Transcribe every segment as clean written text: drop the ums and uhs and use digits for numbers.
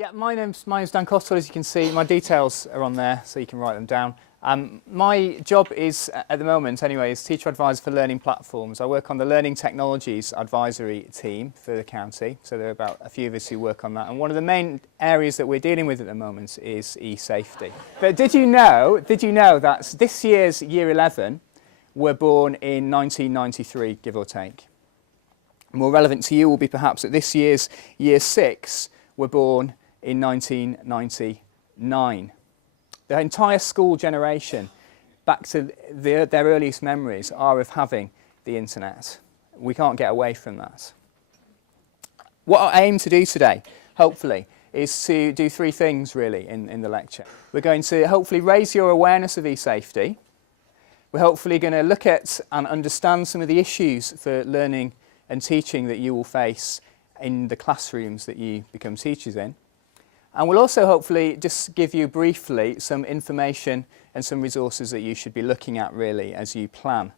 Yeah, my name's Dan Cottle. As you can see, my details are on there, so you can write them down. My job is, at the moment anyway, is Teacher Advisor for Learning Platforms. I work on the Learning Technologies Advisory team for the county, so there are about a few of us who work on that. And one of the main areas that we're dealing with at the moment is e-safety. But did you know that this year's Year 11 were born in 1993, give or take? More relevant to you will be perhaps that this year's Year 6 were born in 1999. The entire school generation, back to their earliest memories, are of having the internet. We can't get away from that. What I aim to do today, hopefully, is to do three things really in the lecture. We're going to hopefully raise your awareness of e-safety. We're hopefully going to look at and understand some of the issues for learning and teaching that you will face in the classrooms that you become teachers in. And we'll also hopefully just give you briefly some information and some resources that you should be looking at really as you plan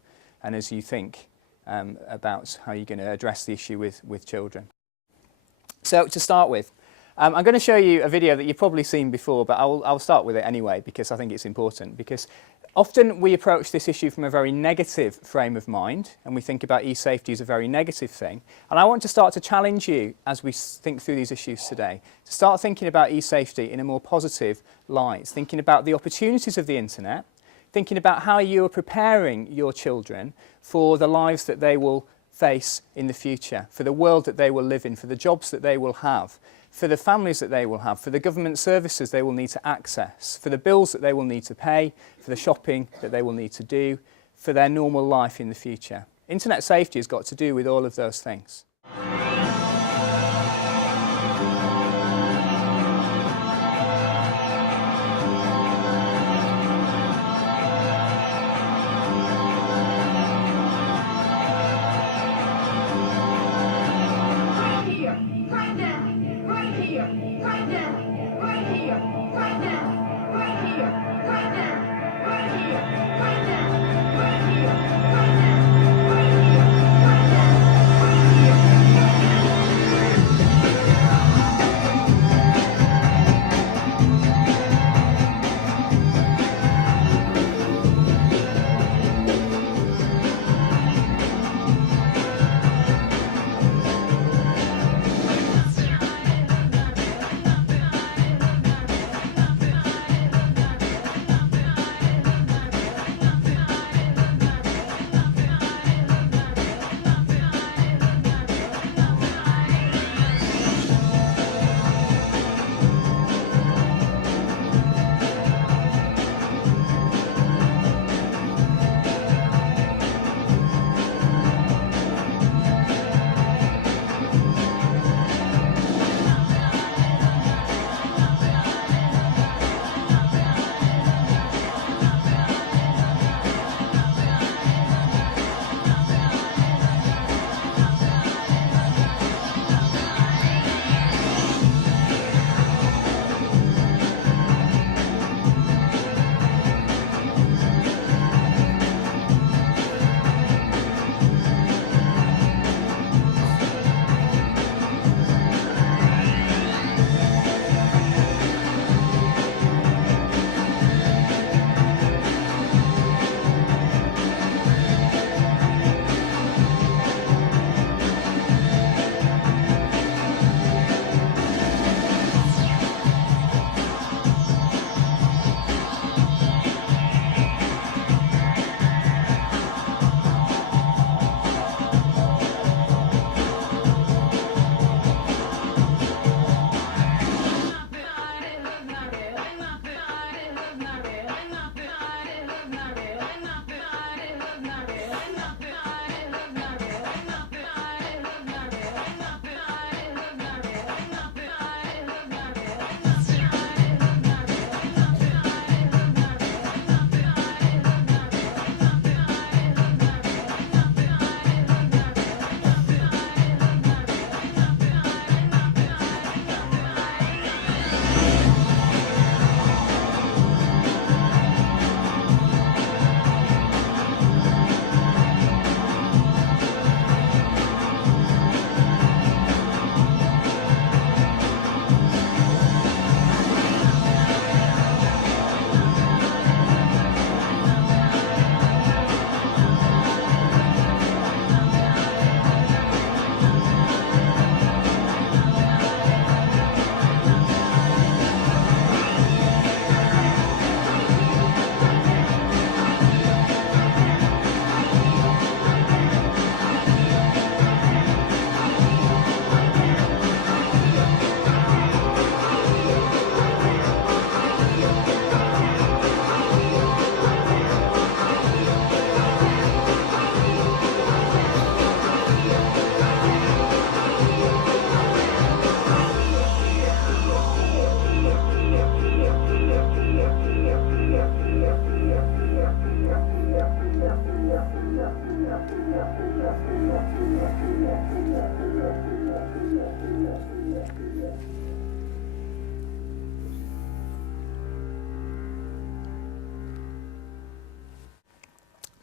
and as you think about how you're going to address the issue with children. So to start with, I'm going to show you a video that you've probably seen before, but I'll start with it anyway because I think it's important. Because often we approach this issue from a very negative frame of mind and we think about e-safety as a very negative thing. And I want to start to challenge you as we think through these issues today, to start thinking about e-safety in a more positive light, thinking about the opportunities of the internet, thinking about how you are preparing your children for the lives that they will face in the future, for the world that they will live in, for the jobs that they will have, for the families that they will have, for the government services they will need to access, for the bills that they will need to pay, for the shopping that they will need to do, for their normal life in the future. Internet safety has got to do with all of those things.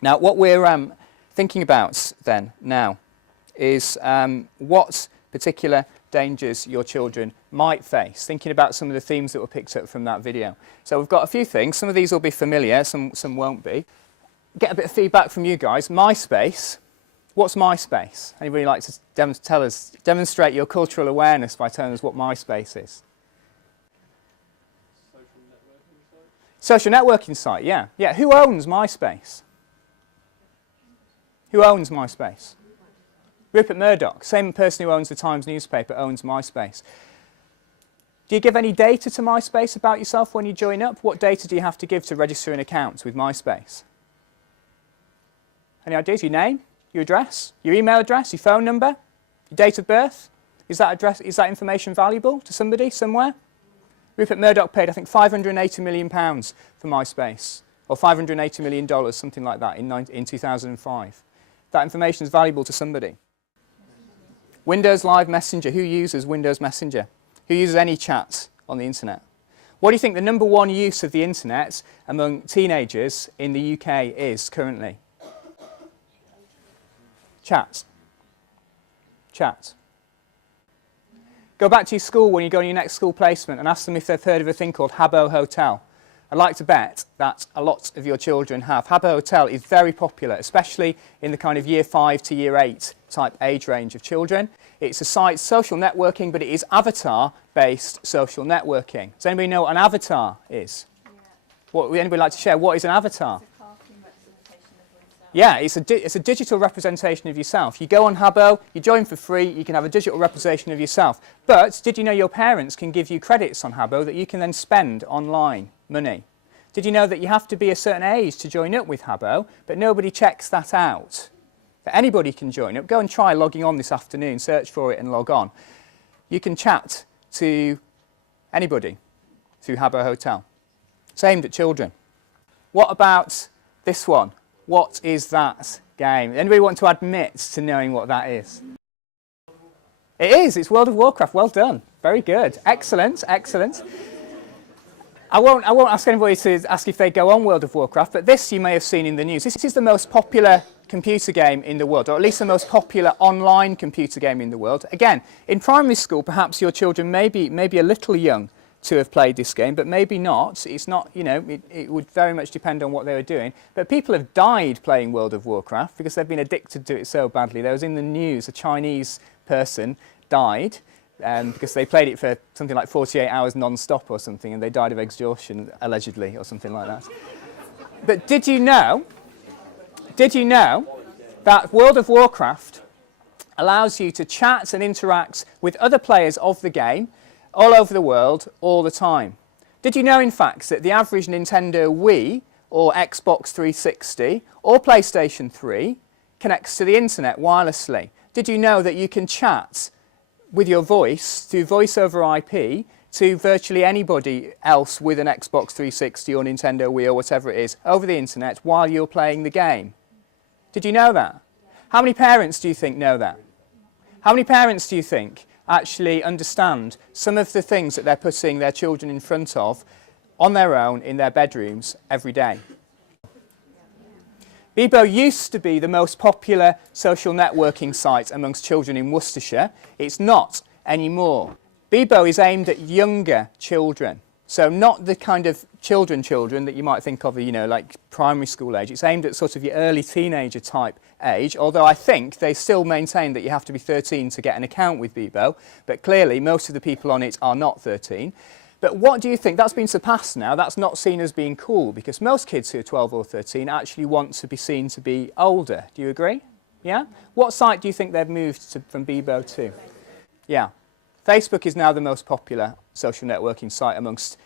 Now, what we're thinking about then now is what particular dangers your children might face, thinking about some of the themes that were picked up from that video. So we've got a few things. Some of these will be familiar, some won't be. Get a bit of feedback from you guys. MySpace. What's MySpace? Anybody like to demonstrate your cultural awareness by telling us what MySpace is? Social networking site, yeah. Yeah, who owns MySpace? Who owns MySpace? Rupert Murdoch, same person who owns the Times newspaper, owns MySpace. Do you give any data to MySpace about yourself when you join up? What data do you have to give to register an account with MySpace? Any ideas? Your name, your address, your email address, your phone number, your date of birth? Is that information valuable to somebody somewhere? Rupert Murdoch paid, I think, £580 million for MySpace, or $580 million, something like that, in 2005. That information is valuable to somebody. Windows Live Messenger. Who uses Windows Messenger? Who uses any chat on the internet? What do you think the number one use of the internet among teenagers in the UK is currently? Chat. Chat. Go back to your school when you go on your next school placement and ask them if they've heard of a thing called Habbo Hotel. I'd like to bet that a lot of your children have. Habbo Hotel is very popular, especially in the kind of year 5 to year 8 type age range of children. It's a site, social networking, but it is avatar-based social networking. Does anybody know what an avatar is? Yeah. What would anybody like to share? What is an avatar? It's a cartoon representation of yourself. Yeah, it's a digital representation of yourself. You go on Habbo, you join for free, you can have a digital representation of yourself. But did you know your parents can give you credits on Habbo that you can then spend online? Money. Did you know that you have to be a certain age to join up with Habbo, but nobody checks that out? That anybody can join up. Go and try logging on this afternoon, search for it and log on. You can chat to anybody through Habbo Hotel. It's aimed at children. What about this one? What is that game? Anybody want to admit to knowing what that is? It is. It's World of Warcraft. Well done. Very good. Excellent. Excellent. I won't ask anybody to ask if they go on World of Warcraft, but this you may have seen in the news. This is the most popular computer game in the world, or at least the most popular online computer game in the world. Again, in primary school, perhaps your children may be a little young to have played this game, but maybe not. It's not, you know, it would very much depend on what they were doing. But people have died playing World of Warcraft because they've been addicted to it so badly. There was in the news a Chinese person died because they played it for something like 48 hours non-stop or something, and they died of exhaustion, allegedly, or something like that. But did you know that World of Warcraft allows you to chat and interact with other players of the game all over the world, all the time? Did you know, in fact, that the average Nintendo Wii, or Xbox 360, or PlayStation 3 connects to the internet wirelessly? Did you know that you can chat with your voice through voice over IP to virtually anybody else with an Xbox 360 or Nintendo Wii or whatever it is over the internet while you're playing the game? Did you know that? How many parents do you think know that? How many parents do you think actually understand some of the things that they're putting their children in front of on their own in their bedrooms every day? Bebo used to be the most popular social networking site amongst children in Worcestershire. It's not anymore. Bebo is aimed at younger children. So not the kind of children that you might think of, you know, like primary school age. It's aimed at sort of your early teenager type age, although I think they still maintain that you have to be 13 to get an account with Bebo. But clearly, most of the people on it are not 13. But what do you think? That's been surpassed now. That's not seen as being cool, because most kids who are 12 or 13 actually want to be seen to be older. Do you agree? Yeah? What site do you think they've moved from Bebo to? Yeah. Facebook is now the most popular social networking site amongst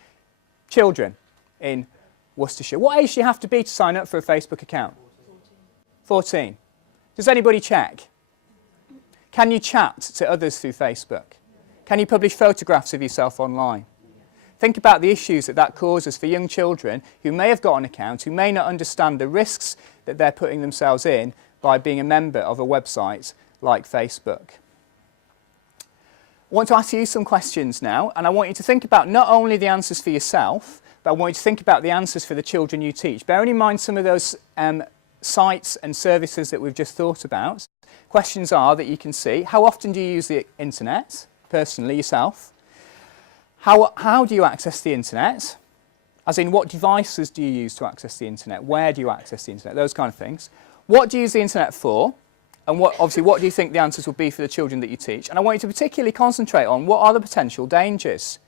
children in Worcestershire. What age do you have to be to sign up for a Facebook account? 14. Does anybody check? Can you chat to others through Facebook? Can you publish photographs of yourself online? Think about the issues that causes for young children who may have got an account, who may not understand the risks that they're putting themselves in by being a member of a website like Facebook. I want to ask you some questions now, and I want you to think about not only the answers for yourself, but I want you to think about the answers for the children you teach. Bearing in mind some of those sites and services that we've just thought about. Questions are that you can see: how often do you use the internet, personally, yourself? How do you access the internet? As in, what devices do you use to access the internet? Where do you access the internet? Those kind of things. What do you use the internet for? And obviously, what do you think the answers will be for the children that you teach? And I want you to particularly concentrate on what are the potential dangers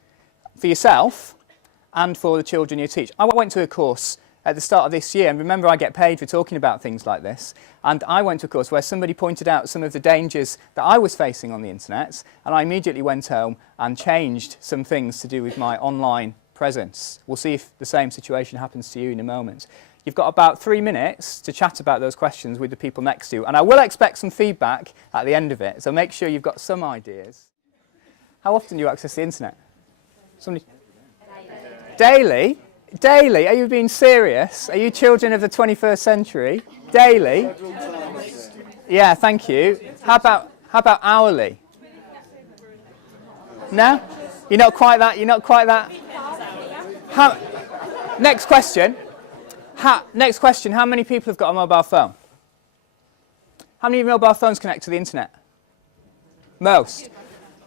for yourself and for the children you teach. I went to a course at the start of this year, and remember, I get paid for talking about things like this, and I went to a course where somebody pointed out some of the dangers that I was facing on the internet, and I immediately went home and changed some things to do with my online presence. We'll see if the same situation happens to you in a moment. You've got about 3 minutes to chat about those questions with the people next to you, and I will expect some feedback at the end of it, so make sure you've got some ideas. How often do you access the internet? Somebody? Daily? Daily? Are you being serious? Are you children of the 21st century? Daily? Yeah, thank you. How about hourly? No? You're not quite that? You're not quite that? Next question. Next question. How many people have got a mobile phone? How many mobile phones connect to the internet? Most.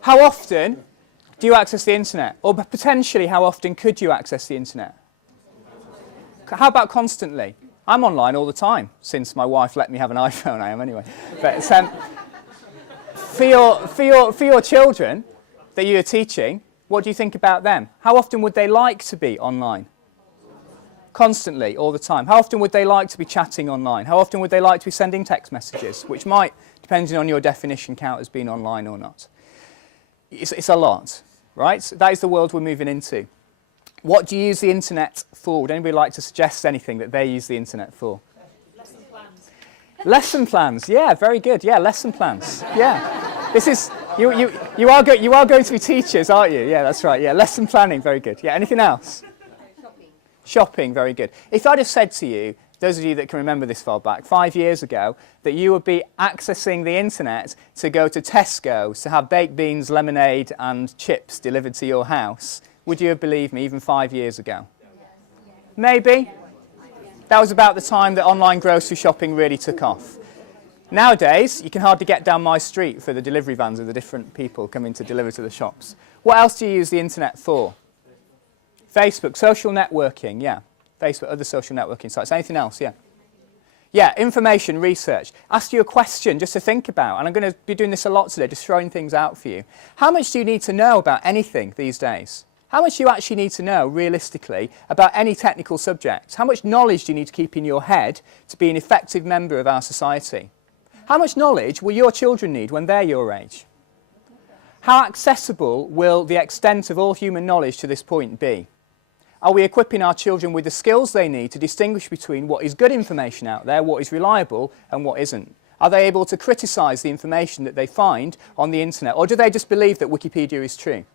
How often do you access the internet? Or potentially, how often could you access the internet? How about constantly? I'm online all the time, since my wife let me have an iPhone. I am anyway. But for your children that you are teaching, what do you think about them? How often would they like to be online? Constantly, all the time. How often would they like to be chatting online? How often would they like to be sending text messages, which might, depending on your definition, count as being online or not? It's a lot, right? So that is the world we're moving into. What do you use the internet for? Would anybody like to suggest anything that they use the internet for? Lesson plans. Lesson plans, yeah, very good. Yeah, lesson plans. Yeah. This is, you are going to be teachers, aren't you? Yeah, that's right. Yeah, lesson planning, very good. Yeah, anything else? Shopping, very good. If I'd have said to you, those of you that can remember this far back, 5 years ago, that you would be accessing the internet to go to Tesco's to have baked beans, lemonade and chips delivered to your house, would you have believed me even 5 years ago? Maybe. That was about the time that online grocery shopping really took off. Nowadays, you can hardly get down my street for the delivery vans of the different people coming to deliver to the shops. What else do you use the internet for? Facebook, social networking, yeah. Facebook, other social networking sites. Anything else, yeah? Yeah, information, research. Ask you a question just to think about, and I'm going to be doing this a lot today, just throwing things out for you. How much do you need to know about anything these days? How much do you actually need to know, realistically, about any technical subject? How much knowledge do you need to keep in your head to be an effective member of our society? How much knowledge will your children need when they're your age? How accessible will the extent of all human knowledge to this point be? Are we equipping our children with the skills they need to distinguish between what is good information out there, what is reliable, and what isn't? Are they able to criticise the information that they find on the internet? Or do they just believe that Wikipedia is true?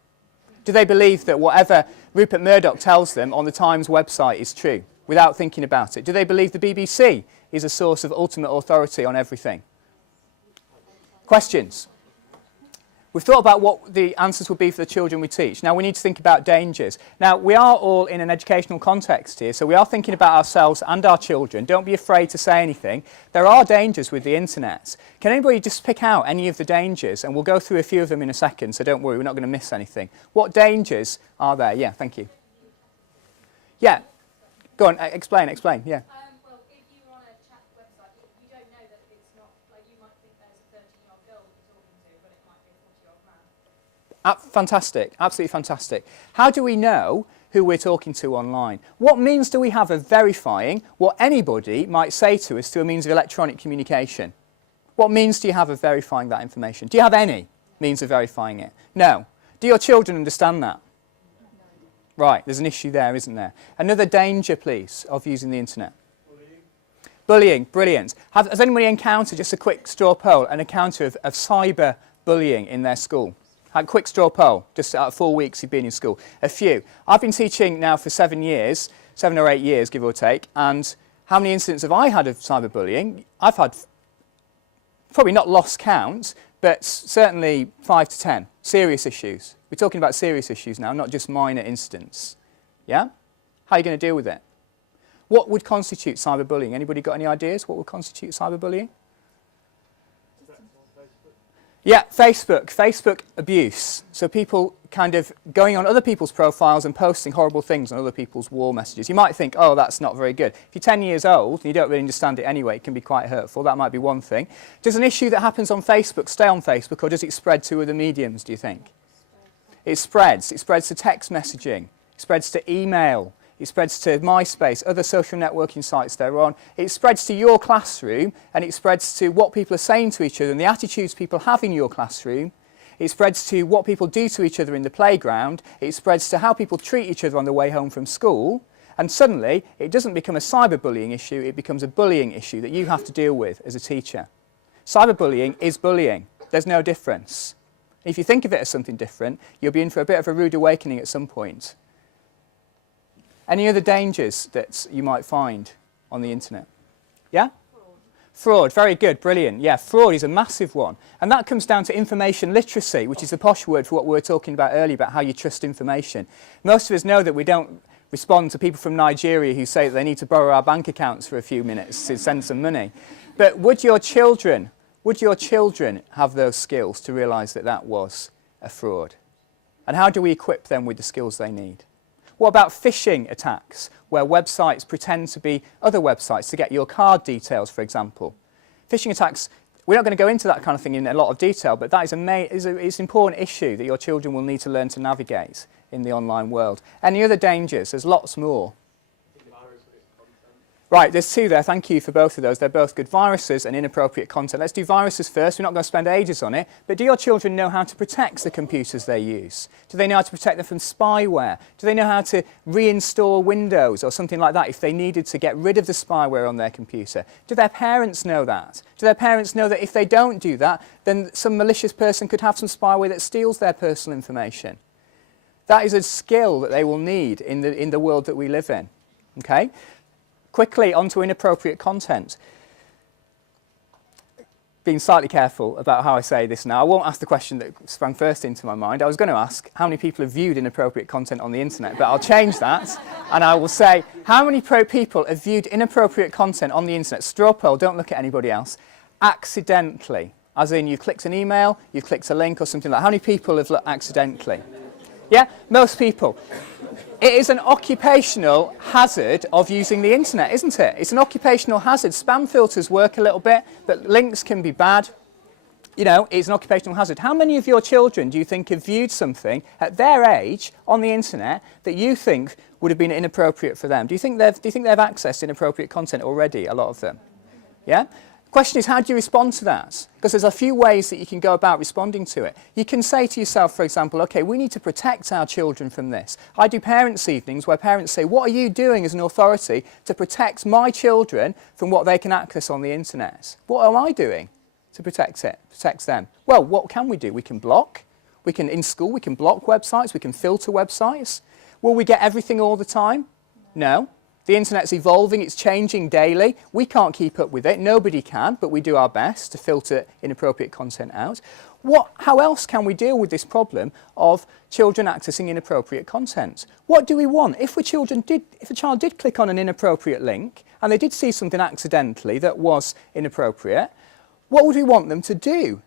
Do they believe that whatever Rupert Murdoch tells them on the Times website is true, without thinking about it? Do they believe the BBC is a source of ultimate authority on everything? Questions? We've thought about what the answers would be for the children we teach. Now we need to think about dangers. Now we are all in an educational context here, so we are thinking about ourselves and our children. Don't be afraid to say anything. There are dangers with the internet. Can anybody just pick out any of the dangers? And we'll go through a few of them in a second, so don't worry, we're not going to miss anything. What dangers are there? Yeah, thank you. Yeah, go on, explain, yeah. Well, if you're on a chat website, you don't know that it's not, like you might think there's a 13-year-old girl that you're talking to, but it might be a 40-year-old man. Fantastic, absolutely fantastic. How do we know who we're talking to online? What means do we have of verifying what anybody might say to us through a means of electronic communication? What means do you have of verifying that information? Do you have any means of verifying it? No. Do your children understand that? Right, there's an issue there, isn't there? Another danger, please, of using the internet. Bullying, brilliant. Has anybody encountered, just a quick straw poll, an encounter of cyber bullying in their school? A quick straw poll, just out of 4 weeks you've been in school. A few. I've been teaching now for 7 years, 7 or 8 years, give or take, and how many incidents have I had of cyberbullying? I've had probably not lost count, but certainly 5 to 10 serious issues. We're talking about serious issues now, not just minor incidents. Yeah? How are you going to deal with it? What would constitute cyberbullying? Anybody got any ideas? What would constitute cyberbullying? Yeah, Facebook abuse. So people kind of going on other people's profiles and posting horrible things on other people's wall messages. You might think, oh, that's not very good. If you're 10 years old and you don't really understand it anyway, it can be quite hurtful. That might be one thing. Does an issue that happens on Facebook stay on Facebook, or does it spread to other mediums, do you think? It spreads. It spreads to text messaging. It spreads to email. It spreads to MySpace, other social networking sites they're on. It spreads to your classroom, and it spreads to what people are saying to each other and the attitudes people have in your classroom. It spreads to what people do to each other in the playground. It spreads to how people treat each other on the way home from school. And suddenly, it doesn't become a cyberbullying issue, it becomes a bullying issue that you have to deal with as a teacher. Cyberbullying is bullying. There's no difference. If you think of it as something different, you'll be in for a bit of a rude awakening at some point. Any other dangers that you might find on the internet? Yeah? Fraud, very good, brilliant. Yeah, fraud is a massive one. And that comes down to information literacy, which is the posh word for what we were talking about earlier, about how you trust information. Most of us know that we don't respond to people from Nigeria who say that they need to borrow our bank accounts for a few minutes to send some money. But would your children have those skills to realise that that was a fraud? And how do we equip them with the skills they need? What about phishing attacks, where websites pretend to be other websites to get your card details, for example? Phishing attacks, we're not going to go into that kind of thing in a lot of detail, but that is it's an important issue that your children will need to learn to navigate in the online world. Any other dangers? There's lots more. Right, there's two there. Thank you for both of those. They're both good. Viruses and inappropriate content. Let's do viruses first. We're not going to spend ages on it. But do your children know how to protect the computers they use? Do they know how to protect them from spyware? Do they know how to reinstall Windows or something like that if they needed to get rid of the spyware on their computer? Do their parents know that? Do their parents know that if they don't do that, then some malicious person could have some spyware that steals their personal information? That is a skill that they will need in the world that we live in. Okay? Quickly, onto inappropriate content. Being slightly careful about how I say this now. I won't ask the question that sprang first into my mind. I was going to ask how many people have viewed inappropriate content on the internet, but I'll change that. And I will say, how many people have viewed inappropriate content on the internet? Straw poll, don't look at anybody else. Accidentally. As in, you've clicked an email, you've clicked a link or something like that. How many people have looked accidentally? Yeah? Most people. It is an occupational hazard of using the internet, isn't it? It's an occupational hazard. Spam filters work a little bit, but links can be bad. You know, it's an occupational hazard. How many of your children do you think have viewed something at their age on the internet that you think would have been inappropriate for them? Do you think they've accessed inappropriate content already, a lot of them? Yeah? Question is, how do you respond to that? Because there's a few ways that you can go about responding to it. You can say to yourself, for example, okay, we need to protect our children from this. I do parents' evenings where parents say, what are you doing as an authority to protect my children from what they can access on the internet? What am I doing to protect them? Well, what can we do? We can block. In school, we can block websites. We can filter websites. Will we get everything all the time? No. The internet's evolving, it's changing daily. We can't keep up with it, nobody can, but we do our best to filter inappropriate content out. How else can we deal with this problem of children accessing inappropriate content? What do we want? If a child did click on an inappropriate link and they did see something accidentally that was inappropriate, what would we want them to do?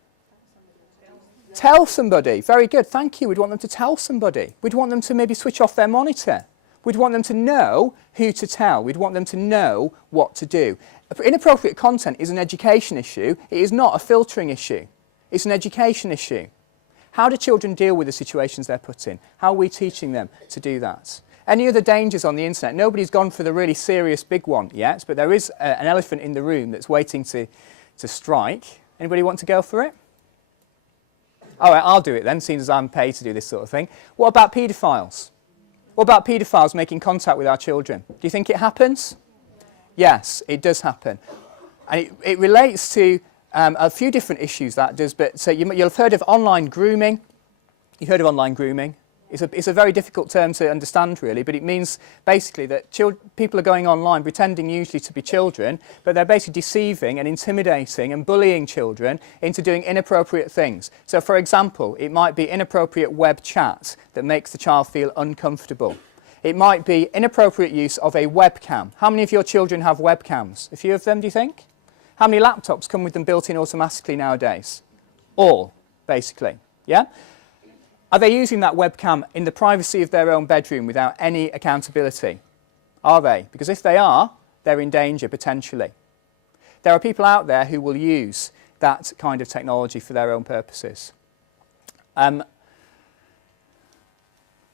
Tell somebody. Very good, thank you. We'd want them to tell somebody. We'd want them to maybe switch off their monitor. We'd want them to know who to tell. We'd want them to know what to do. Inappropriate content is an education issue. It is not a filtering issue. It's an education issue. How do children deal with the situations they're put in? How are we teaching them to do that? Any other dangers on the internet? Nobody's gone for the really serious big one yet, but there is an elephant in the room that's waiting to strike. Anybody want to go for it? All right, I'll do it then, seeing as I'm paid to do this sort of thing. What about paedophiles? What about paedophiles making contact with our children? Do you think it happens? Yes, it does happen. And it relates to a few different issues that does, but so you'll have heard of online grooming. You've heard of online grooming? It's a very difficult term to understand, really, but it means basically that people are going online pretending usually to be children, but they're basically deceiving and intimidating and bullying children into doing inappropriate things. So, for example, it might be inappropriate web chat that makes the child feel uncomfortable. It might be inappropriate use of a webcam. How many of your children have webcams? A few of them, do you think? How many laptops come with them built in automatically nowadays? All, basically, yeah? Are they using that webcam in the privacy of their own bedroom without any accountability? Are they? Because if they are, they're in danger, potentially. There are people out there who will use that kind of technology for their own purposes.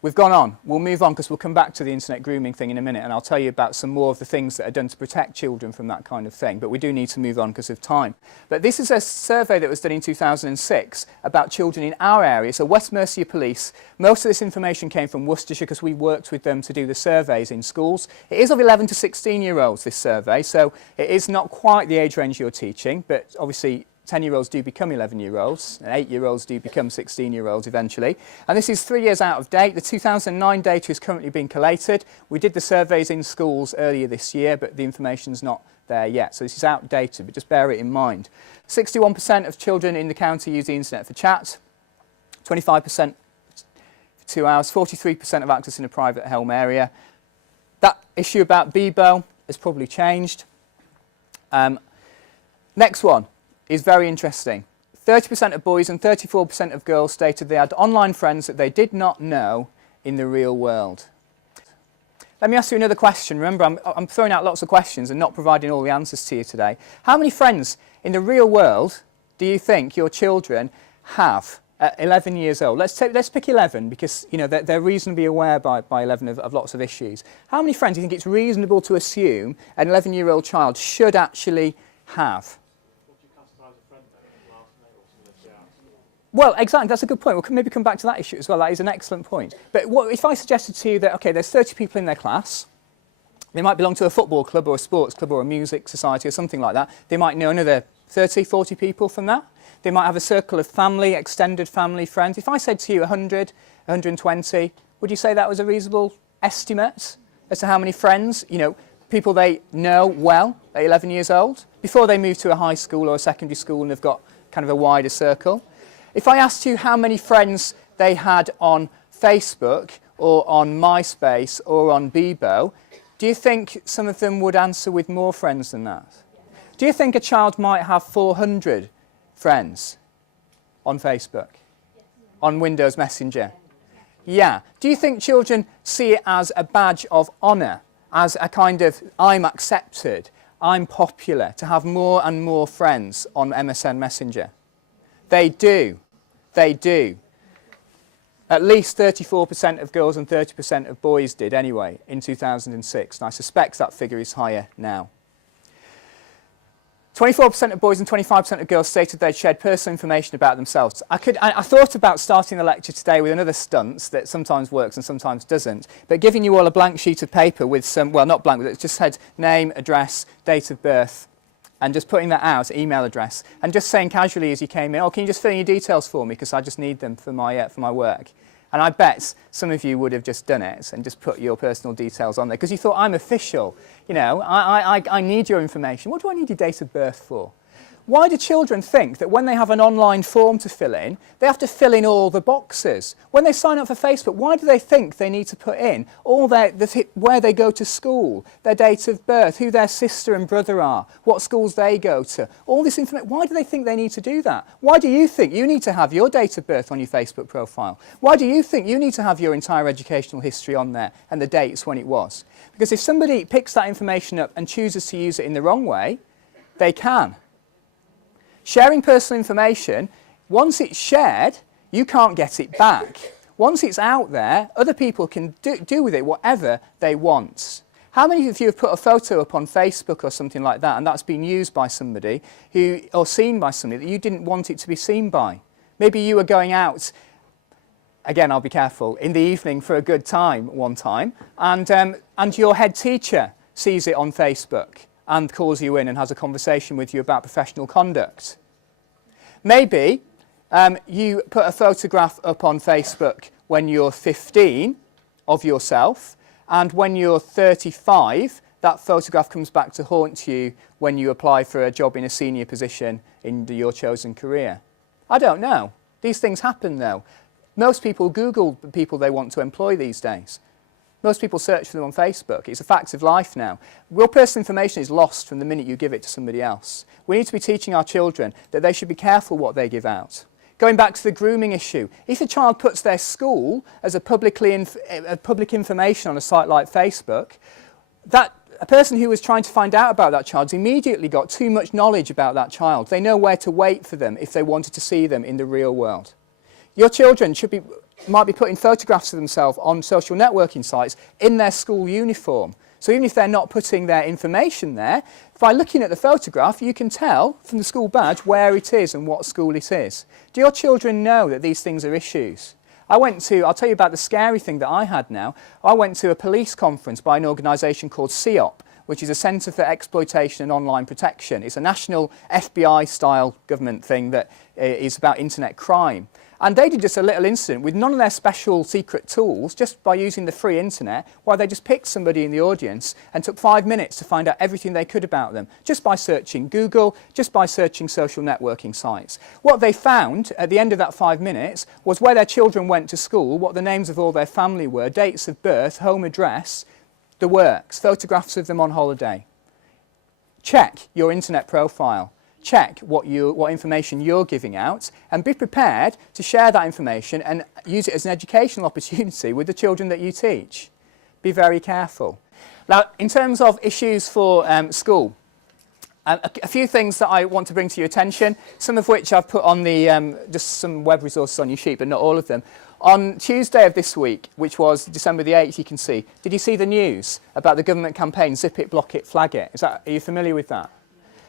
We've gone on. We'll move on because we'll come back to the internet grooming thing in a minute, and I'll tell you about some more of the things that are done to protect children from that kind of thing. But we do need to move on because of time. But this is a survey that was done in 2006 about children in our area, so West Mercia Police. Most of this information came from Worcestershire because we worked with them to do the surveys in schools. It is of 11 to 16-year-olds, this survey, so it is not quite the age range you're teaching, but obviously 10-year-olds do become 11-year-olds, and 8-year-olds do become 16-year-olds eventually. And this is 3 years out of date. The 2009 data is currently being collated. We did the surveys in schools earlier this year, but the information's not there yet. So this is outdated, but just bear it in mind. 61% of children in the county use the internet for chat, 25% for 2 hours, 43% have access in a private home area. That issue about Bebo has probably changed. Next one is very interesting. 30% of boys and 34% of girls stated they had online friends that they did not know in the real world. Let me ask you another question. Remember, I'm throwing out lots of questions and not providing all the answers to you today. How many friends in the real world do you think your children have at 11 years old? Let's pick 11 because you know they're reasonably aware by 11 of lots of issues. How many friends do you think it's reasonable to assume an 11-year-old child should actually have? Well, exactly, that's a good point. We'll maybe come back to that issue as well. That is an excellent point. But what if I suggested to you that, okay, there's 30 people in their class. They might belong to a football club or a sports club or a music society or something like that. They might know another 30, 40 people from that. They might have a circle of family, extended family, friends. If I said to you 100, 120, would you say that was a reasonable estimate as to how many friends, you know, people they know well at 11 years old, before they move to a high school or a secondary school and have got kind of a wider circle? If I asked you how many friends they had on Facebook or on MySpace or on Bebo, do you think some of them would answer with more friends than that? Do you think a child might have 400 friends on Facebook, on Windows Messenger? Yeah. Do you think children see it as a badge of honour, as a kind of, I'm accepted, I'm popular, to have more and more friends on MSN Messenger? They do. They do. At least 34% of girls and 30% of boys did anyway in 2006, and I suspect that figure is higher now. 24% of boys and 25% of girls stated they'd shared personal information about themselves. I thought about starting the lecture today with another stunt that sometimes works and sometimes doesn't, but giving you all a blank sheet of paper with some, well, not blank, but it just had name, address, date of birth, and just putting that out, email address, and just saying casually as you came in, oh, can you just fill in your details for me because I just need them for my work. And I bet some of you would have just done it and just put your personal details on there because you thought, I'm official, you know, I need your information. What do I need your date of birth for? Why do children think that when they have an online form to fill in, they have to fill in all the boxes? When they sign up for Facebook, why do they think they need to put in all where they go to school, their date of birth, who their sister and brother are, what schools they go to, all this information? Why do they think they need to do that? Why do you think you need to have your date of birth on your Facebook profile? Why do you think you need to have your entire educational history on there and the dates when it was? Because if somebody picks that information up and chooses to use it in the wrong way, they can. Sharing personal information, once it's shared, you can't get it back. Once it's out there, other people can do with it whatever they want. How many of you have put a photo up on Facebook or something like that and that's been used by somebody or seen by somebody that you didn't want it to be seen by? Maybe you were going out, again, I'll be careful, in the evening for a good time one time, and your head teacher sees it on Facebook and calls you in and has a conversation with you about professional conduct. Maybe you put a photograph up on Facebook when you're 15 of yourself, and when you're 35, that photograph comes back to haunt you when you apply for a job in a senior position in your chosen career? I don't know. These things happen though. Most people Google the people they want to employ these days. Most people search for them on Facebook. It's a fact of life now. Your personal information is lost from the minute you give it to somebody else. We need to be teaching our children that they should be careful what they give out. Going back to the grooming issue, if a child puts their school as a public information on a site like Facebook, a person who was trying to find out about that child's immediately got too much knowledge about that child. They know where to wait for them if they wanted to see them in the real world. Your children might be putting photographs of themselves on social networking sites in their school uniform. So even if they're not putting their information there, by looking at the photograph, you can tell from the school badge where it is and what school it is. Do your children know that these things are issues? I'll tell you about the scary thing that I had now. I went to a police conference by an organisation called CEOP, which is a Centre for Exploitation and Online Protection. It's a national FBI-style government thing that is about internet crime. And they did just a little incident with none of their special secret tools, just by using the free internet, where they just picked somebody in the audience and took 5 minutes to find out everything they could about them, just by searching Google, just by searching social networking sites. What they found at the end of that 5 minutes was where their children went to school, what the names of all their family were, dates of birth, home address, the works, photographs of them on holiday. Check your internet profile. Check what information you're giving out, and be prepared to share that information and use it as an educational opportunity with the children that you teach. Be very careful. Now, in terms of issues for school, a few things that I want to bring to your attention, some of which I've put on the just some web resources on your sheet, but not all of them. On Tuesday of this week, which was December the 8th, you can see, did you see the news about the government campaign, Zip It, Block It, Flag It? Are you familiar with that?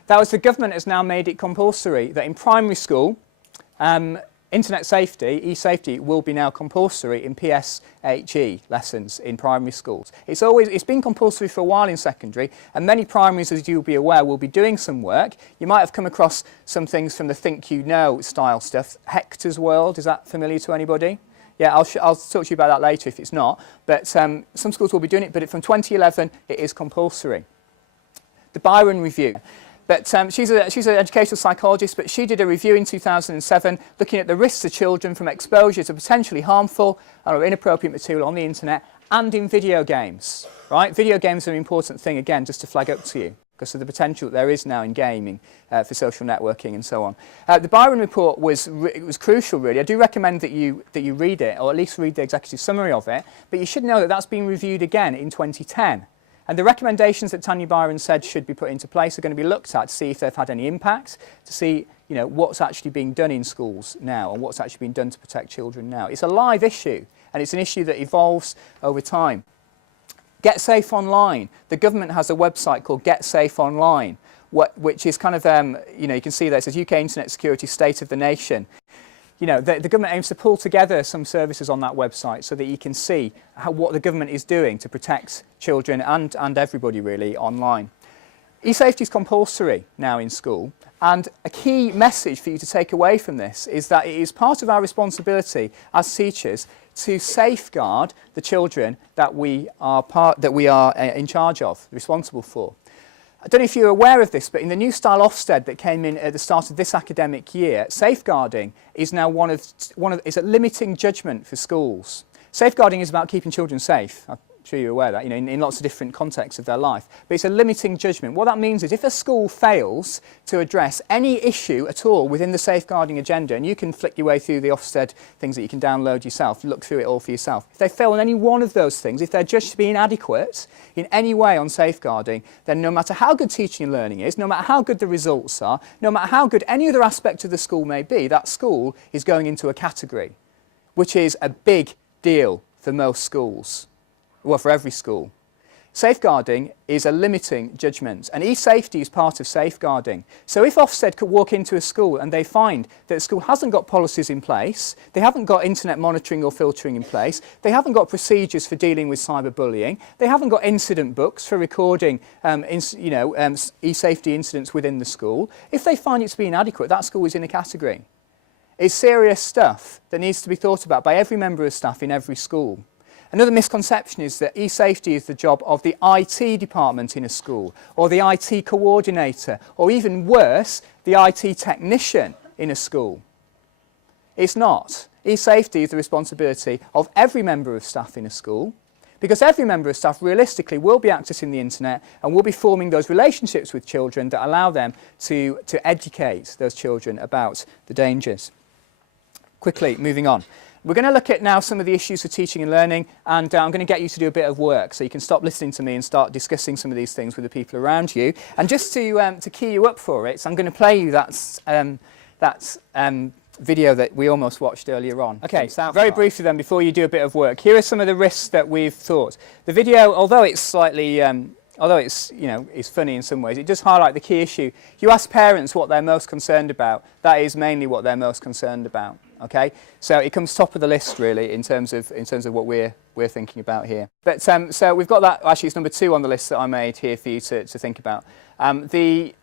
That was the government has now made it compulsory that in primary school, internet safety, e-safety, will be now compulsory in PSHE lessons in primary schools. It's been compulsory for a while in secondary, and many primaries, as you'll be aware, will be doing some work. You might have come across some things from the Think You Know style stuff. Hector's World, is that familiar to anybody? Yeah, I'll talk to you about that later if it's not. But some schools will be doing it, but from 2011 it is compulsory. The Byron Review. But she's an educational psychologist, but she did a review in 2007 looking at the risks of children from exposure to potentially harmful or inappropriate material on the internet and in video games. Right? Video games are an important thing, again, just to flag up to you, because of the potential that there is now in gaming for social networking and so on. The Byron report was crucial, really. I do recommend that you read it, or at least read the executive summary of it, but you should know that that's been reviewed again in 2010. And the recommendations that Tanya Byron said should be put into place are going to be looked at to see if they've had any impact, to see what's actually being done in schools now and what's actually being done to protect children now. It's a live issue, and it's an issue that evolves over time. Get Safe Online. The government has a website called Get Safe Online, which is kind of, you can see there it says UK Internet Security State of the Nation. The government aims to pull together some services on that website so that you can see what the government is doing to protect children and everybody really online. E-safety is compulsory now in school, and a key message for you to take away from this is that it is part of our responsibility as teachers to safeguard the children that we are in charge of, responsible for. I don't know if you're aware of this, but in the new style Ofsted that came in at the start of this academic year, safeguarding is now is a limiting judgment for schools. Safeguarding is about keeping children safe. I'm sure you're aware of that, in lots of different contexts of their life. But it's a limiting judgment. What that means is if a school fails to address any issue at all within the safeguarding agenda, and you can flick your way through the Ofsted things that you can download yourself, look through it all for yourself. If they fail on any one of those things, if they're judged to be inadequate in any way on safeguarding, then no matter how good teaching and learning is, no matter how good the results are, no matter how good any other aspect of the school may be, that school is going into a category, which is a big deal for most schools. Well, for every school. Safeguarding is a limiting judgment, and e-safety is part of safeguarding. So if Ofsted could walk into a school and they find that the school hasn't got policies in place, they haven't got internet monitoring or filtering in place, they haven't got procedures for dealing with cyberbullying, they haven't got incident books for recording e-safety incidents within the school, if they find it to be inadequate, that school is in a category. It's serious stuff that needs to be thought about by every member of staff in every school. Another misconception is that e-safety is the job of the IT department in a school, or the IT coordinator, or even worse, the IT technician in a school. It's not. E-safety is the responsibility of every member of staff in a school, because every member of staff realistically will be accessing the internet and will be forming those relationships with children that allow them to educate those children about the dangers. Quickly, moving on. We're going to look at now some of the issues of teaching and learning, and I'm going to get you to do a bit of work so you can stop listening to me and start discussing some of these things with the people around you. And just to key you up for it, so I'm going to play you that video that we almost watched earlier on. Okay, very briefly then, before you do a bit of work, here are some of the risks that we've thought. The video, although it's slightly, although it's, you know, it's funny in some ways, it does highlight the key issue. If you ask parents what they're most concerned about, that is mainly what they're most concerned about. Okay, so it comes top of the list really in terms of what we're thinking about here. But so we've got that. Actually, it's number 2 on the list that I made here for you to think about. The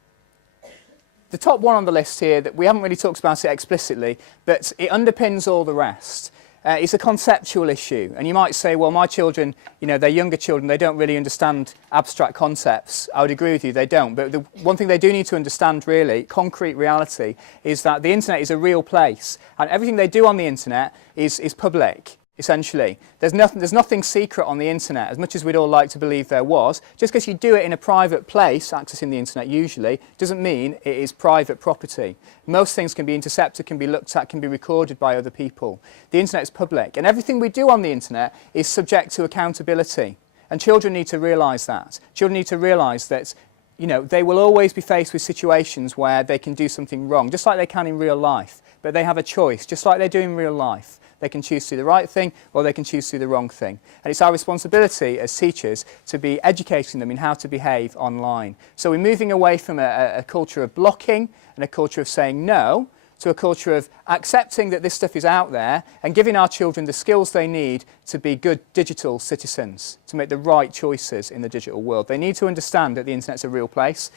top one on the list here, that we haven't really talked about it explicitly, but it underpins all the rest. It's a conceptual issue, and you might say, well, my children, you know, they're younger children, they don't really understand abstract concepts. I would agree with you, they don't. But the one thing they do need to understand, really, concrete reality, is that the internet is a real place, and everything they do on the internet is public. Essentially, there's nothing secret on the internet, as much as we'd all like to believe there was. Just because you do it in a private place, accessing the internet usually, doesn't mean it is private property. Most things can be intercepted, can be looked at, can be recorded by other people. The internet is public, and everything we do on the internet is subject to accountability. And children need to realise that. Children need to realise that, you know, they will always be faced with situations where they can do something wrong, just like they can in real life. But they have a choice, just like they do in real life. They can choose to do the right thing, or they can choose to do the wrong thing. And it's our responsibility as teachers to be educating them in how to behave online. So we're moving away from a culture of blocking and a culture of saying no, to a culture of accepting that this stuff is out there and giving our children the skills they need to be good digital citizens, to make the right choices in the digital world. They need to understand that the internet's a real place.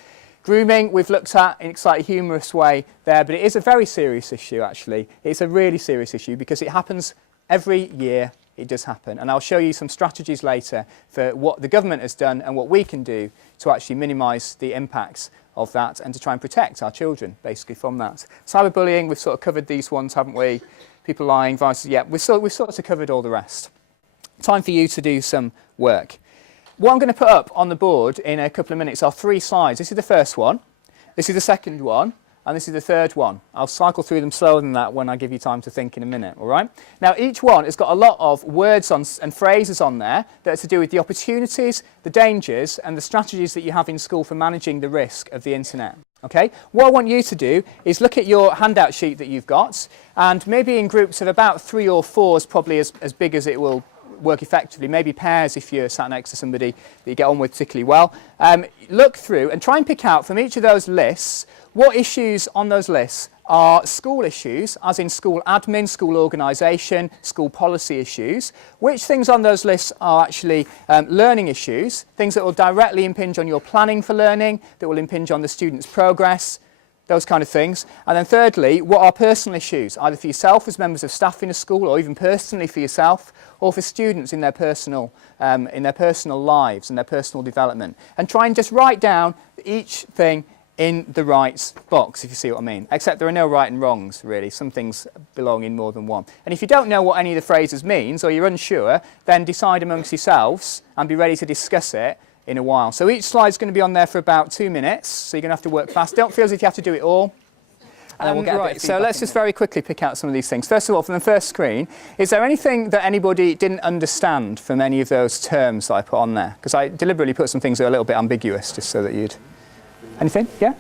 Grooming, we've looked at in a slightly humorous way there, but it is a very serious issue, actually. It's a really serious issue because it happens every year. It does happen. And I'll show you some strategies later for what the government has done and what we can do to actually minimise the impacts of that and to try and protect our children, basically, from that. Cyberbullying, we've sort of covered these ones, haven't we? People lying, vices, yeah, we've sort of covered all the rest. Time for you to do some work. What I'm going to put up on the board in a couple of minutes are 3 slides. This is the first one, this is the second one, and this is the third one. I'll cycle through them slower than that when I give you time to think in a minute, all right? Now, each one has got a lot of words and phrases on there that are to do with the opportunities, the dangers, and the strategies that you have in school for managing the risk of the internet. Okay? What I want you to do is look at your handout sheet that you've got, and maybe in groups of about 3 or 4 is probably as big as it will work effectively, maybe pairs if you're sat next to somebody that you get on with particularly well. Look through and try and pick out from each of those lists what issues on those lists are school issues, as in school admin, school organisation, school policy issues. Which things on those lists are actually learning issues, things that will directly impinge on your planning for learning, that will impinge on the student's progress, those kind of things. And then thirdly, what are personal issues, either for yourself as members of staff in a school, or even personally for yourself, or for students in their personal lives and their personal development. And try and just write down each thing in the right box, if you see what I mean. Except there are no right and wrongs, really. Some things belong in more than one. And if you don't know what any of the phrases means, or you're unsure, then decide amongst yourselves and be ready to discuss it in a while. So each slide's going to be on there for about 2 minutes, so you're going to have to work fast. Don't feel as if you have to do it all. And then we'll get right, so let's just very quickly pick out some of these things. First of all, from the first screen, is there anything that anybody didn't understand from any of those terms that I put on there? Because I deliberately put some things that are a little bit ambiguous, just so that you'd... Anything? Yeah?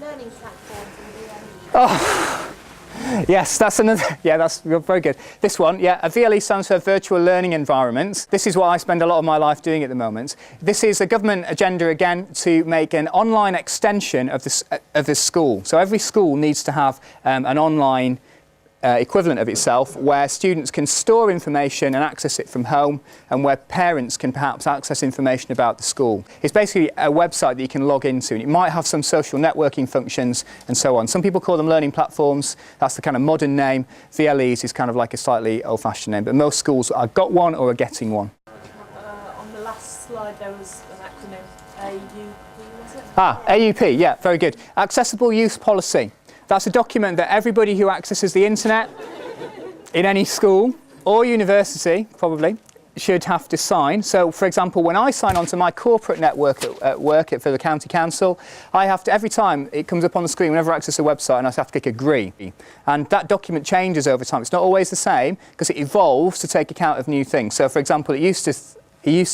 Learning platforms and VLE. Oh! Yes, that's another, yeah, that's very good. This one, yeah, a VLE stands for Virtual Learning Environment. This is what I spend a lot of my life doing at the moment. This is a government agenda, again, to make an online extension of the school. So every school needs to have an online equivalent of itself, where students can store information and access it from home, and where parents can perhaps access information about the school. It's basically a website that you can log into, and it might have some social networking functions and so on. Some people call them learning platforms. That's the kind of modern name. VLEs is kind of like a slightly old-fashioned name, but most schools have got one or are getting one. On the last slide there was an acronym, AUP, was it? AUP, yeah, very good. Accessible Use Policy. That's a document that everybody who accesses the internet in any school or university, probably, should have to sign. So, for example, when I sign onto my corporate network at work for the county council, I have to, every time it comes up on the screen, whenever I access a website, and I have to click agree. And that document changes over time. It's not always the same, because it evolves to take account of new things. So, for example, it used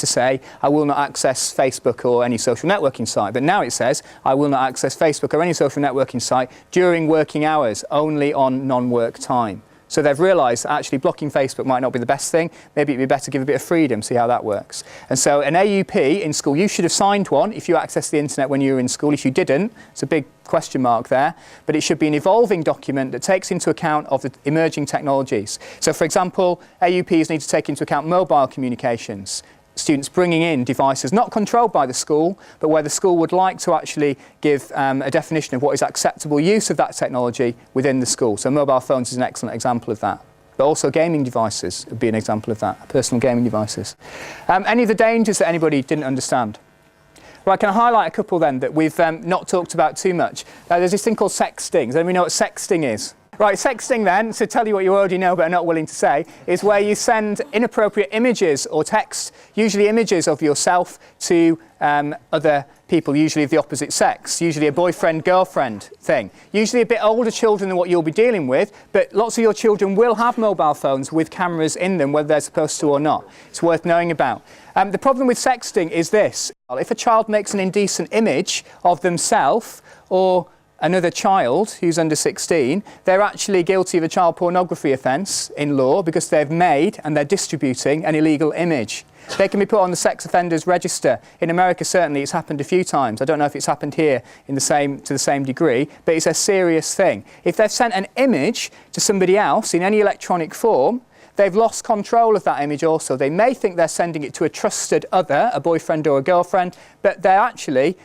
to say, I will not access Facebook or any social networking site. But now it says, I will not access Facebook or any social networking site during working hours, only on non-work time. So they've realised that actually blocking Facebook might not be the best thing. Maybe it'd be better to give a bit of freedom, see how that works. And so an AUP in school, you should have signed one if you accessed the internet when you were in school. If you didn't, it's a big question mark there. But it should be an evolving document that takes into account of the emerging technologies. So for example, AUPs need to take into account mobile communications. Students bringing in devices not controlled by the school, but where the school would like to actually give a definition of what is acceptable use of that technology within the school. So mobile phones is an excellent example of that. But also gaming devices would be an example of that, personal gaming devices. Any of the dangers that anybody didn't understand? Right, can I highlight a couple then that we've not talked about too much? There's this thing called sexting. Does anybody know what sexting is? Right, sexting then, to tell you what you already know but are not willing to say, is where you send inappropriate images or text, usually images of yourself, to other people, usually of the opposite sex, usually a boyfriend-girlfriend thing. Usually a bit older children than what you'll be dealing with, but lots of your children will have mobile phones with cameras in them, whether they're supposed to or not. It's worth knowing about. The problem with sexting is this. If a child makes an indecent image of themselves or another child who's under 16, they're actually guilty of a child pornography offence in law because they've made and they're distributing an illegal image. They can be put on the sex offenders register. In America, certainly, it's happened a few times. I don't know if it's happened here to the same degree, but it's a serious thing. If they've sent an image to somebody else in any electronic form, they've lost control of that image also. They may think they're sending it to a trusted other, a boyfriend or a girlfriend, but they're actually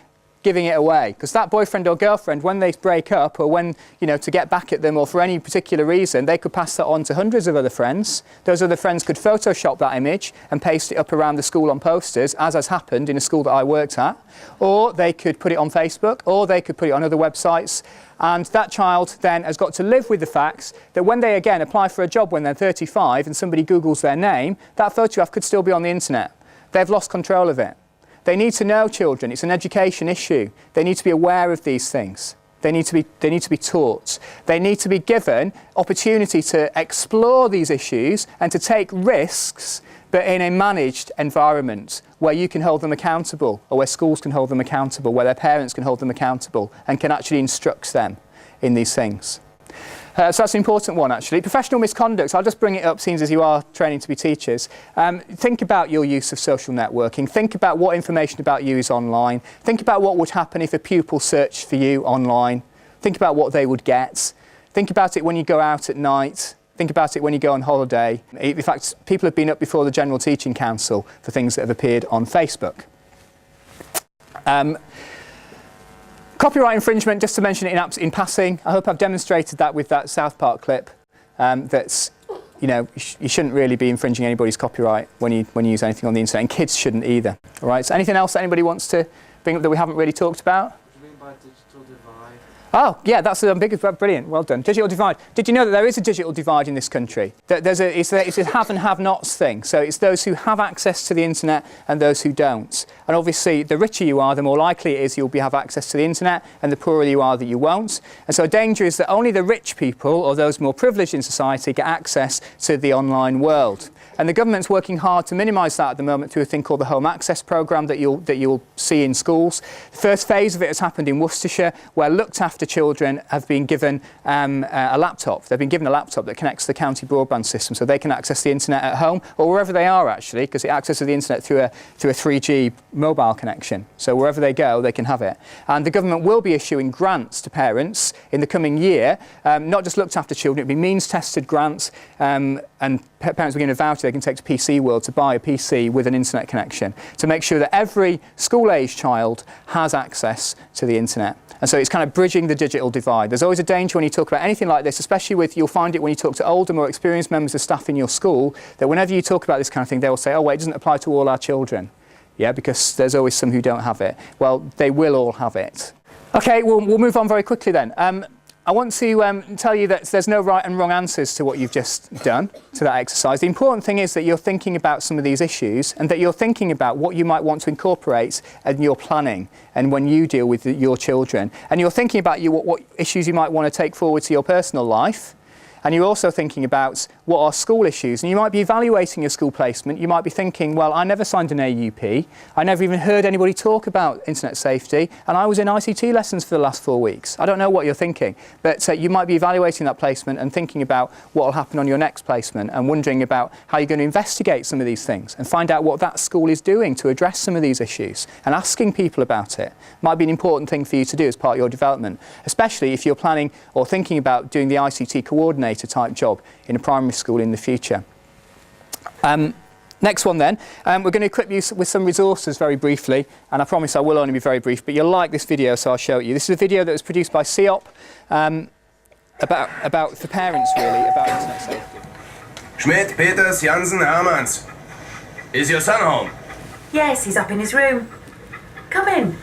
giving it away, because that boyfriend or girlfriend, when they break up or when, to get back at them or for any particular reason, they could pass that on to hundreds of other friends. Those other friends could Photoshop that image and paste it up around the school on posters, as has happened in a school that I worked at, or they could put it on Facebook, or they could put it on other websites. And that child then has got to live with the facts that when they again apply for a job when they're 35 and somebody Googles their name, that photograph could still be on the internet. They've lost control of it. They need to know, children. It's an education issue. They need to be aware of these things. They need to be taught. They need to be given opportunity to explore these issues and to take risks, but in a managed environment where you can hold them accountable, or where schools can hold them accountable, where their parents can hold them accountable and can actually instruct them in these things. So that's an important one, actually. Professional misconduct, I'll just bring it up, seeing as you are training to be teachers. Think about your use of social networking. Think about what information about you is online. Think about what would happen if a pupil searched for you online. Think about what they would get. Think about it when you go out at night. Think about it when you go on holiday. In fact, people have been up before the General Teaching Council for things that have appeared on Facebook. Copyright infringement, just to mention it in passing, I hope I've demonstrated that with that South Park clip. That's, you shouldn't really be infringing anybody's copyright when you use anything on the internet, and kids shouldn't either. All right. So anything else that anybody wants to bring up that we haven't really talked about? What do you mean by digital divide? Oh, yeah, that's a big, brilliant. Well done. Digital divide. Did you know that there is a digital divide in this country? It's a have and have-nots thing. So it's those who have access to the internet and those who don't. And obviously, the richer you are, the more likely it is you'll have access to the internet, and the poorer you are that you won't. And so a danger is that only the rich people, or those more privileged in society, get access to the online world. And the government's working hard to minimise that at the moment through a thing called the Home Access Programme that you'll see in schools. The first phase of it has happened in Worcestershire, where looked after after children have been given a laptop. They've been given a laptop that connects to the county broadband system so they can access the internet at home or wherever they are actually, because it accesses the internet through a 3G mobile connection. So wherever they go, they can have it. And the government will be issuing grants to parents in the coming year, not just looked after children, it'll be means-tested grants, and parents will get a voucher they can take to PC World to buy a PC with an internet connection to make sure that every school-age child has access to the internet. And so it's kind of bridging the digital divide. There's always a danger when you talk about anything like this, especially you'll find it when you talk to older, more experienced members of staff in your school, that whenever you talk about this kind of thing, they will say, oh, wait, it doesn't apply to all our children. Yeah, because there's always some who don't have it. Well, they will all have it. Okay, we'll move on very quickly then. I want to tell you that there's no right and wrong answers to what you've just done, to that exercise. The important thing is that you're thinking about some of these issues and that you're thinking about what you might want to incorporate in your planning and when you deal with your children. And you're thinking about what issues you might want to take forward to your personal life. And you're also thinking about what are school issues. And you might be evaluating your school placement. You might be thinking, well, I never signed an AUP. I never even heard anybody talk about internet safety. And I was in ICT lessons for the last 4 weeks. I don't know what you're thinking. But you might be evaluating that placement and thinking about what will happen on your next placement and wondering about how you're going to investigate some of these things and find out what that school is doing to address some of these issues and asking people about it. Might be an important thing for you to do as part of your development, especially if you're planning or thinking about doing the ICT coordinator type job in a primary school in the future. Next one then, we're going to equip you with some resources very briefly, and I promise I will only be very brief, but you'll like this video, so I'll show it you. This is a video that was produced by CEOP about for parents really, about internet safety. Schmidt, Peters, Jansen, Hermans. Is your son home? Yes, he's up in his room. Come in.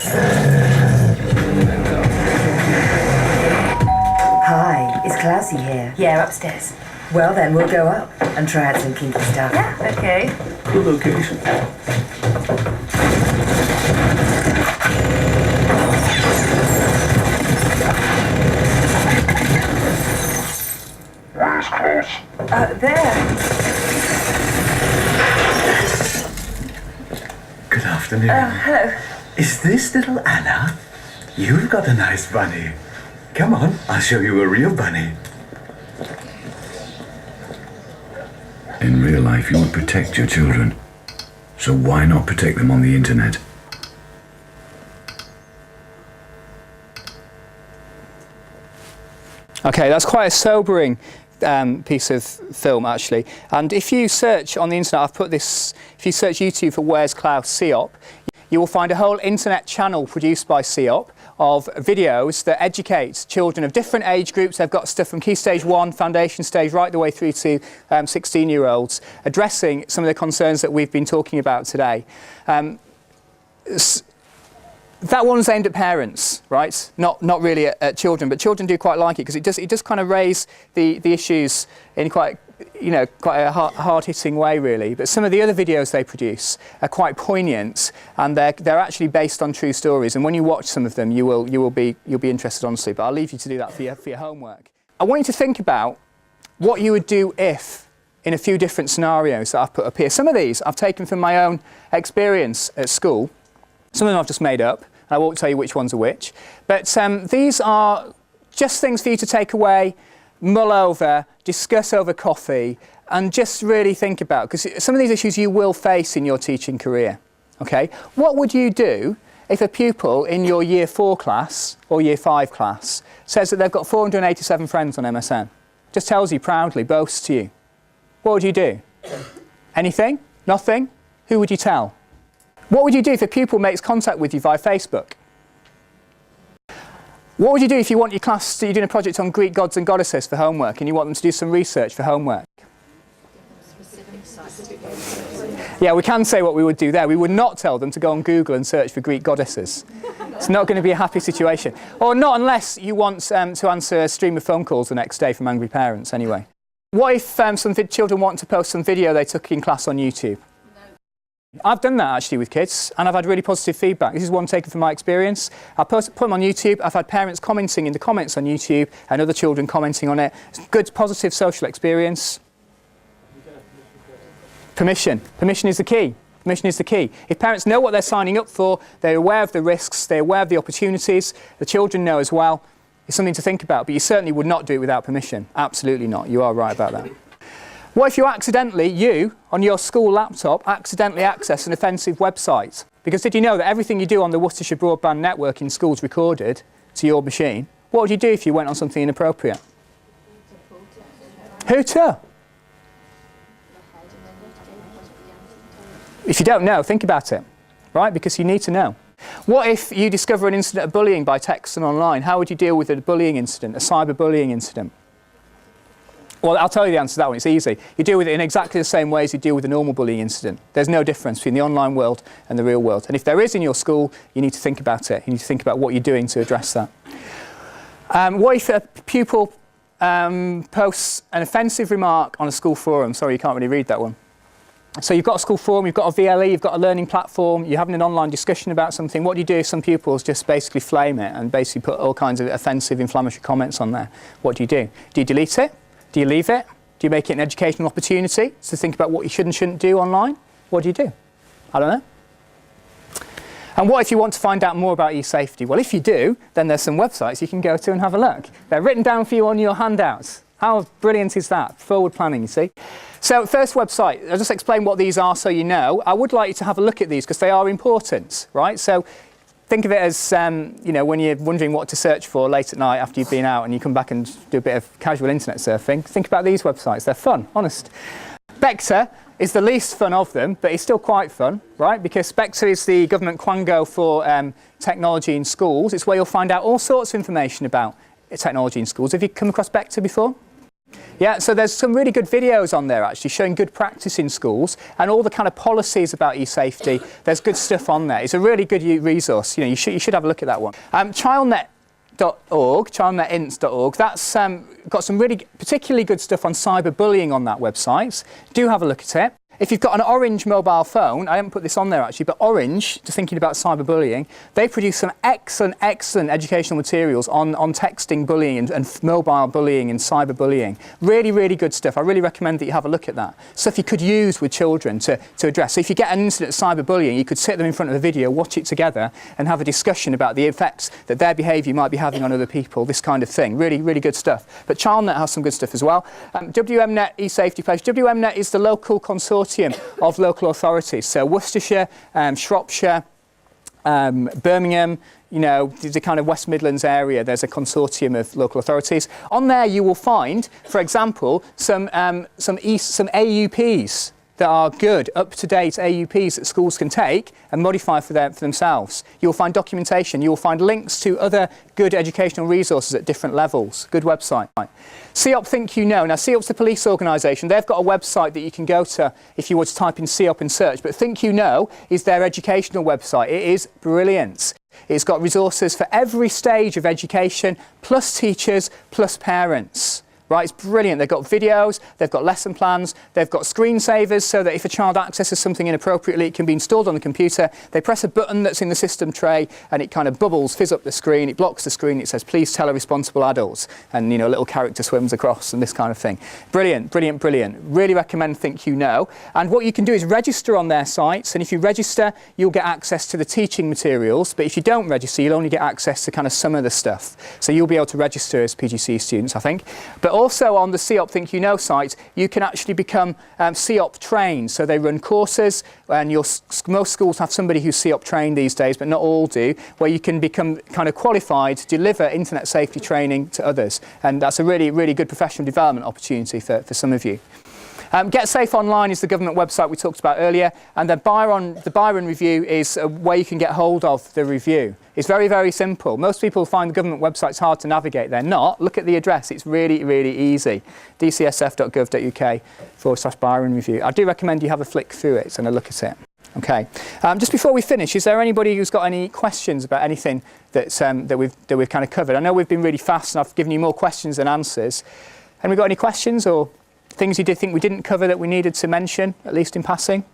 Hi, is Klausy here? Yeah, upstairs. Well then, we'll go up and try out some kinky stuff. Yeah, okay. Good location. Where's Klaus? There. Good afternoon. Hello. Is this little Anna? You've got a nice bunny. Come on, I'll show you a real bunny. In real life, you would protect your children. So why not protect them on the internet? Okay, that's quite a sobering piece of film actually. And if you search on the internet, I've put this, if you search YouTube for Where's Klaus CEOP, you will find a whole internet channel produced by CEOP of videos that educate children of different age groups. They've got stuff from Key Stage 1, Foundation Stage, right the way through to 16-year-olds, addressing some of the concerns that we've been talking about today. That one's aimed at parents, right? Not really at children, but children do quite like it because it does kind of raise the issues in quite a hard-hitting way, really. But some of the other videos they produce are quite poignant, and they're actually based on true stories. And when you watch some of them, you'll be interested, honestly. But I'll leave you to do that for your homework. I want you to think about what you would do if, in a few different scenarios that I've put up here. Some of these I've taken from my own experience at school. Some of them I've just made up. I won't tell you which ones are which. But these are just things for you to take away, mull over, discuss over coffee, and just really think about, because some of these issues you will face in your teaching career. Okay? What would you do if a pupil in your Year 4 class or Year 5 class says that they've got 487 friends on MSN? Just tells you proudly, boasts to you. What would you do? Anything? Nothing? Who would you tell? What would you do if a pupil makes contact with you via Facebook? What would you do if you want your class to, you're doing a project on Greek gods and goddesses for homework and you want them to do some research for homework? Yeah, we can say what we would do there. We would not tell them to go on Google and search for Greek goddesses. It's not going to be a happy situation. Or not unless you want to answer a stream of phone calls the next day from angry parents anyway. What if some children want to post some video they took in class on YouTube? I've done that actually with kids and I've had really positive feedback. This is one taken from my experience. I put them on YouTube. I've had parents commenting in the comments on YouTube and other children commenting on it. It's a good, positive social experience. Permission. Permission is the key. Permission is the key. If parents know what they're signing up for, they're aware of the risks, they're aware of the opportunities, the children know as well, It's something to think about, but you certainly would not do it without permission. Absolutely not. You are right about that. What if you accidentally, on your school laptop, accidentally access an offensive website? Because did you know that everything you do on the Worcestershire Broadband Network in school is recorded to your machine? What would you do if you went on something inappropriate? Who to? If you don't know, think about it, right? Because you need to know. What if you discover an incident of bullying by text and online? How would you deal with a bullying incident, a cyberbullying incident? Well, I'll tell you the answer to that one. It's easy. You deal with it in exactly the same way as you deal with a normal bullying incident. There's no difference between the online world and the real world. And if there is in your school, you need to think about it. You need to think about what you're doing to address that. What if a pupil posts an offensive remark on a school forum? Sorry, you can't really read that one. So you've got a school forum, you've got a VLE, you've got a learning platform, you're having an online discussion about something. What do you do if some pupils just basically flame it and basically put all kinds of offensive, inflammatory comments on there? What do you do? Do you delete it? Do you leave it? Do you make it an educational opportunity to think about what you should and shouldn't do online? What do you do? I don't know. And what if you want to find out more about e-safety? Well, if you do, then there's some websites you can go to and have a look. They're written down for you on your handouts. How brilliant is that? Forward planning, you see. So first website, I'll just explain what these are so you know. I would like you to have a look at these because they are important, right? So think of it as, when you're wondering what to search for late at night after you've been out and you come back and do a bit of casual internet surfing, think about these websites. They're fun, honest. Spectre is the least fun of them, but it's still quite fun, right? Because Spectre is the government quango for technology in schools. It's where you'll find out all sorts of information about technology in schools. Have you come across Spectre before? Yeah, so there's some really good videos on there actually showing good practice in schools and all the kind of policies about e-safety. There's good stuff on there. It's a really good resource. You should have a look at that one. Childnet.org, childnetints.org, that's got some really particularly good stuff on cyberbullying on that website. Do have a look at it. If you've got an Orange mobile phone, I haven't put this on there actually, but Orange, just thinking about cyberbullying, they produce some excellent educational materials on texting bullying and mobile bullying and cyberbullying. Really, really good stuff. I really recommend that you have a look at that. Stuff you could use with children to address. So if you get an incident of cyberbullying, you could sit them in front of a video, watch it together, and have a discussion about the effects that their behaviour might be having on other people, this kind of thing. Really, really good stuff. But ChildNet has some good stuff as well. WMNet e-safety page. WMNet is the local consortium of local authorities. So Worcestershire, Shropshire, Birmingham, the kind of West Midlands area, there's a consortium of local authorities. On there you will find, for example, some AUPs that are good, up-to-date AUPs that schools can take and modify for themselves. You'll find documentation, you'll find links to other good educational resources at different levels. Good website. CEOP Think You Know. Now CEOP's the police organisation. They've got a website that you can go to if you were to type in CEOP and search, but Think You Know is their educational website. It is brilliant. It's got resources for every stage of education, plus teachers, plus parents. Right, it's brilliant. They've got videos, they've got lesson plans, they've got screensavers so that if a child accesses something inappropriately, it can be installed on the computer. They press a button that's in the system tray and it kind of bubbles, fizz up the screen, it blocks the screen, it says, please tell a responsible adult. And, a little character swims across and this kind of thing. Brilliant, brilliant, brilliant. Really recommend Think You Know. And what you can do is register on their sites. And if you register, you'll get access to the teaching materials. But if you don't register, you'll only get access to kind of some of the stuff. So you'll be able to register as PGCE students, I think. But also on the CEOP Think You Know site, you can actually become CEOP trained. So they run courses, and most schools have somebody who's CEOP trained these days, but not all do, where you can become kind of qualified to deliver internet safety training to others. And that's a really, really good professional development opportunity for some of you. Get Safe Online is the government website we talked about earlier, and the Byron review is where you can get hold of the review. It's very, very simple. Most people find the government websites hard to navigate. They're not. Look at the address. It's really, really easy. dcsf.gov.uk/Byron review. I do recommend you have a flick through it and a look at it. Okay. Just before we finish, is there anybody who's got any questions about anything that we've kind of covered? I know we've been really fast and I've given you more questions than answers. Have we got any questions or things you did think we didn't cover that we needed to mention, at least in passing?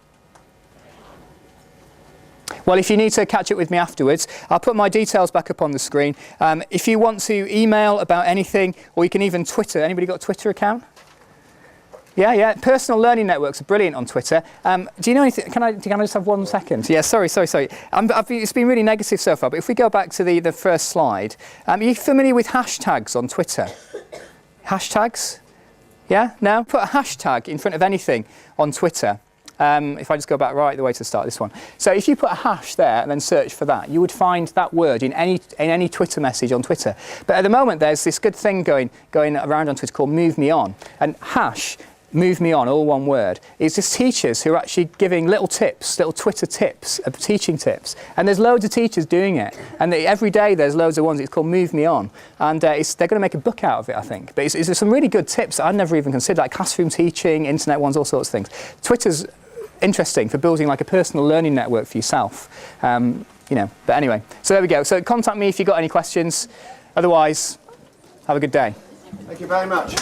Well, if you need to catch up with me afterwards, I'll put my details back up on the screen. If you want to email about anything, or you can even Twitter. Anybody got a Twitter account? Yeah. Personal learning networks are brilliant on Twitter. Do you know anything? Can I just have 1 second? Yeah, sorry. It's been really negative so far, but if we go back to the first slide, are you familiar with hashtags on Twitter? Hashtags? Yeah? No? Put a hashtag in front of anything on Twitter. If I just go back right the way to the start, this one. So if you put a hash there and then search for that, you would find that word in any Twitter message on Twitter. But at the moment, there's this good thing going around on Twitter called Move Me On. And hash, Move Me On, all one word, is just teachers who are actually giving little tips, little Twitter tips, teaching tips. And there's loads of teachers doing it. And every day there's loads of ones. It's called Move Me On. And they're going to make a book out of it, I think. But it's some really good tips that I'd never even considered, like classroom teaching, internet ones, all sorts of things. Twitter's interesting for building like a personal learning network for yourself. But anyway, so there we go. So contact me if you've got any questions. Otherwise, have a good day. Thank you very much.